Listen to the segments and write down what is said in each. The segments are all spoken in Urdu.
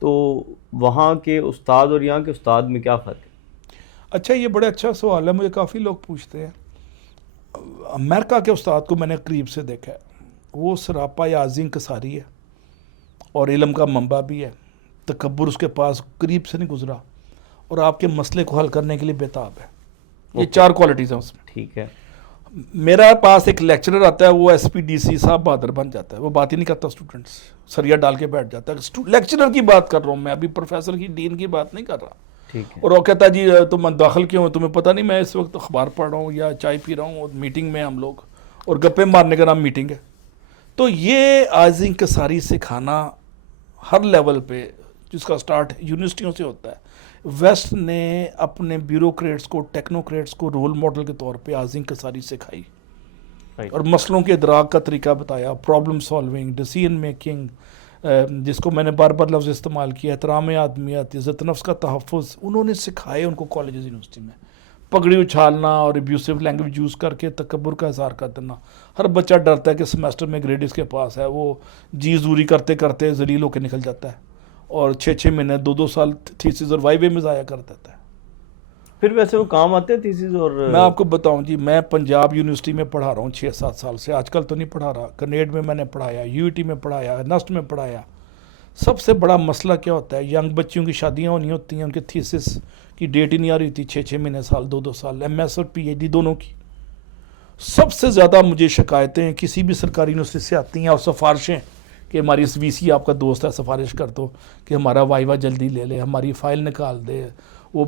تو وہاں کے استاد اور یہاں کے استاد میں کیا فرق ہے؟ اچھا، یہ بڑا اچھا سوال ہے، مجھے کافی لوگ پوچھتے ہیں. امریکہ کے استاد کو میں نے قریب سے دیکھا ہے، وہ سراپا یا عظیم کساری ہے اور علم کا منبع بھی ہے. تکبر اس کے پاس قریب سے نہیں گزرا، اور آپ کے مسئلے کو حل کرنے کے لیے بےتاب ہے. یہ اوکے، 4 کوالٹیز ہیں اس میں. ٹھیک ہے. میرا پاس ایک لیکچرر آتا ہے، وہ ایس پی ڈی سی صاحب بہادر بن جاتا ہے، وہ بات ہی نہیں کرتا اسٹوڈنٹس، سریا ڈال کے بیٹھ جاتا ہے. لیکچرر کی بات کر رہا ہوں میں، ابھی پروفیسر کی ڈین کی بات نہیں کر رہا. ٹھیک ہے. اور وہ کہتا ہے جی تم داخل کیوں ہو، تمہیں پتہ نہیں میں اس وقت اخبار پڑھ رہا ہوں یا چائے پی رہا ہوں، اور میٹنگ میں ہم لوگ، اور گپے مارنے کا نام میٹنگ ہے. تو یہ عاجز انکساری سکھانا ہر لیول پہ، جس کا سٹارٹ یونیورسٹیوں سے ہوتا ہے. ویسٹ نے اپنے بیوروکریٹس کو، ٹیکنوکریٹس کو رول ماڈل کے طور پہ عاجز انکساری سکھائی اور مسئلوں کے ادراک کا طریقہ بتایا، پرابلم سالونگ، ڈیسیژن میکنگ، جس کو میں نے بار بار لفظ استعمال کیا، احترام آدمیت، عزت نفس کا تحفظ، انہوں نے سکھائے ان کو کالجز یونیورسٹی میں. پگڑی اچھالنا اور ابیوسو لینگویج یوز کر کے تکبر کا اظہار کر دینا. ہر بچہ ڈرتا ہے کہ سیمیسٹر میں گریڈ اس کے پاس ہے، وہ جی زوری کرتے کرتے ذلیل ہو کے نکل جاتا ہے، اور 6 مہینے 2 سال تھیسز اور وائوے میں ضائع کر دیتا ہے. پھر ویسے وہ کام آتے ہیں تھیسز؟ اور میں آپ کو بتاؤں جی، میں پنجاب یونیورسٹی میں پڑھا رہا ہوں 6-7 سال سے، آج کل تو نہیں پڑھا رہا. گرینیڈ میں نے پڑھایا، یو ٹی میں پڑھایا، نسٹ میں پڑھایا. سب سے بڑا مسئلہ کیا ہوتا ہے، ینگ بچیوں کی شادیاں ہونی ہوتی ہیں، ان کے تھیسس کی ڈیٹ ہی نہیں آ رہی تھی، 6 مہینے سال 2 سال، ایم ایس اور پی ایچ ڈی دونوں کی. سب سے زیادہ مجھے شکایتیں کسی بھی سرکاری یونیورسٹی سے آتی ہیں، اور سفارشیں کہ ہماری اس وی سی آپ کا دوست ہے، سفارش کر دو کہ ہمارا وائیوا جلدی لے لے، ہماری فائل نکال دے. وہ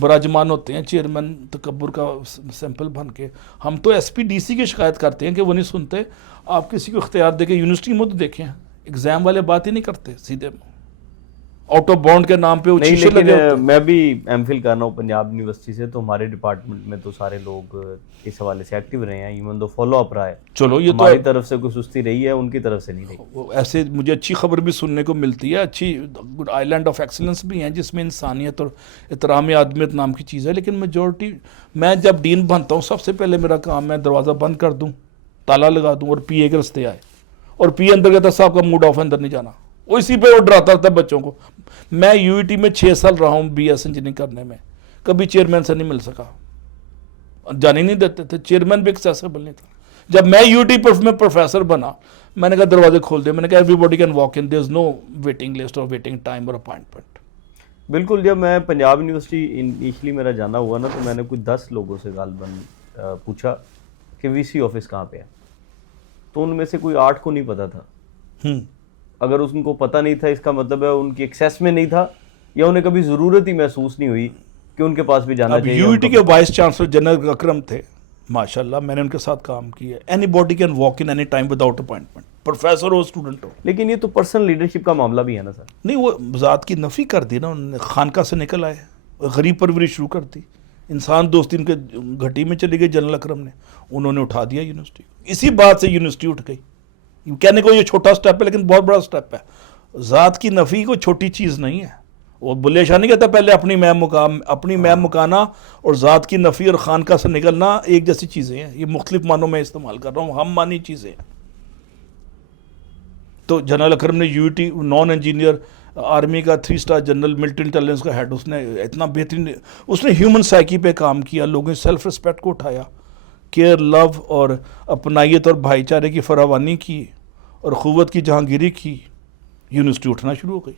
براجمان ہوتے ہیں چیئرمین تکبر کا سیمپل بن کے. ہم تو ایس پی ڈی سی کی شکایت کرتے ہیں کہ وہ نہیں سنتے. آپ کسی کو اختیار دے کے یونیورسٹی میں تو دیکھیں، ایگزام والے بات ہی نہیں کرتے، سیدھے آؤٹ آف باؤنڈ کے نام پہ وہ نہیں، شیشے لگے ہوتے لیکن ہیں. میں بھی ایم فل کر رہا ہوں پنجاب یونیورسٹی سے، تو ہمارے ڈپارٹمنٹ میں تو سارے لوگ اس حوالے سے ایکٹیو رہے ہیں، ایون دو فالو اپ رہا ہے. چلو یہ تو ہماری طرف سے کوئی سستی رہی ہے، ان کی طرف سے نہیں رہی. ایسے مجھے اچھی خبر بھی سننے کو ملتی ہے، اچھی آئی لینڈ آف ایکسلنس بھی ہیں جس میں انسانیت اور احترام آدمیت نام کی چیز ہے. لیکن میجورٹی، میں جب ڈین بنتا ہوں سب سے پہلے میرا کام ہے دروازہ بند کر دوں، تالا لگا دوں، اور پی اے کے رستے آئے، اور پی اے اندر کہتا ہے صاحب کا موڈ آف، اندر نہیں جانا. وہ اسی پہ وہ ڈراتا رہتا ہے بچوں کو. میں یو ٹی میں 6 سال رہا ہوں بی ایس انجینئرنگ کرنے میں، کبھی چیئرمین سے نہیں مل سکا، جانے نہیں دیتے تھے، چیئرمین بھی ایکسیسیبل نہیں تھا. جب میں یو ٹی میں پروفیسر بنا، میں نے کہا دروازے کھول دے، میں نے کہا everybody can walk in, there is no waiting list اور ویٹنگ ٹائم اور اپائنٹمنٹ. بالکل. جب میں پنجاب یونیورسٹی انیشلی میرا جانا ہوا نا، تو میں نے کوئی 10 لوگوں سے غالباً پوچھا کہ وی سی آفس کہاں پہ ہے، تو ان میں سے کوئی 8 کو نہیں پتا تھا. اگر ان کو پتہ نہیں تھا، اس کا مطلب ہے ان کی ایکسیس میں نہیں تھا، یا انہیں کبھی ضرورت ہی محسوس نہیں ہوئی کہ ان کے پاس بھی جانا اب چاہیے. یو ٹی کے وائس چانسلر جنرل اکرم تھے، ماشاء اللہ میں نے ان کے ساتھ کام کیا. Anybody can walk in any time without appointment, professor ہو اسٹوڈنٹ ہو. لیکن یہ تو پرسنل لیڈرشپ کا معاملہ بھی ہے نا سر. نہیں، وہ ذات کی نفی کر دی نا انہوں نے، خانقاہ سے نکل آئے، غریب پرورش شروع کر دی، انسان دوستی ان کے گھٹی میں چلی گئی. جنرل اکرم نے، انہوں نے اٹھا دیا یونیورسٹی. اسی بات سے یونیورسٹی اٹھ گئی. کہنے کو یہ چھوٹا سٹیپ ہے، لیکن بہت بڑا سٹیپ ہے. ذات کی نفی کوئی چھوٹی چیز نہیں ہے. وہ بلے شاہ نہیں کہتا پہلے اپنی میں مکانا اور ذات کی نفی اور خانقاہ سے نکلنا ایک جیسی چیزیں ہیں. یہ مختلف معنوں میں استعمال کر رہا ہوں، ہم مانی چیزیں ہیں. تو جنرل اکرم نے U T, naan engineer, army کا 3 اسٹار جنرل، ملٹری انٹیلیجنس کا ہیڈ، اس نے اتنا بہترین، اس نے ہیومن سائیکی پہ کام کیا، لوگوں کی سیلف رسپیکٹ کو اٹھایا، کیئر، لو اور اپنائیت اور بھائی چارے کی فراوانی کی، اور قوت کی جہانگیری کی. یونیورسٹی اٹھنا شروع ہو گئی.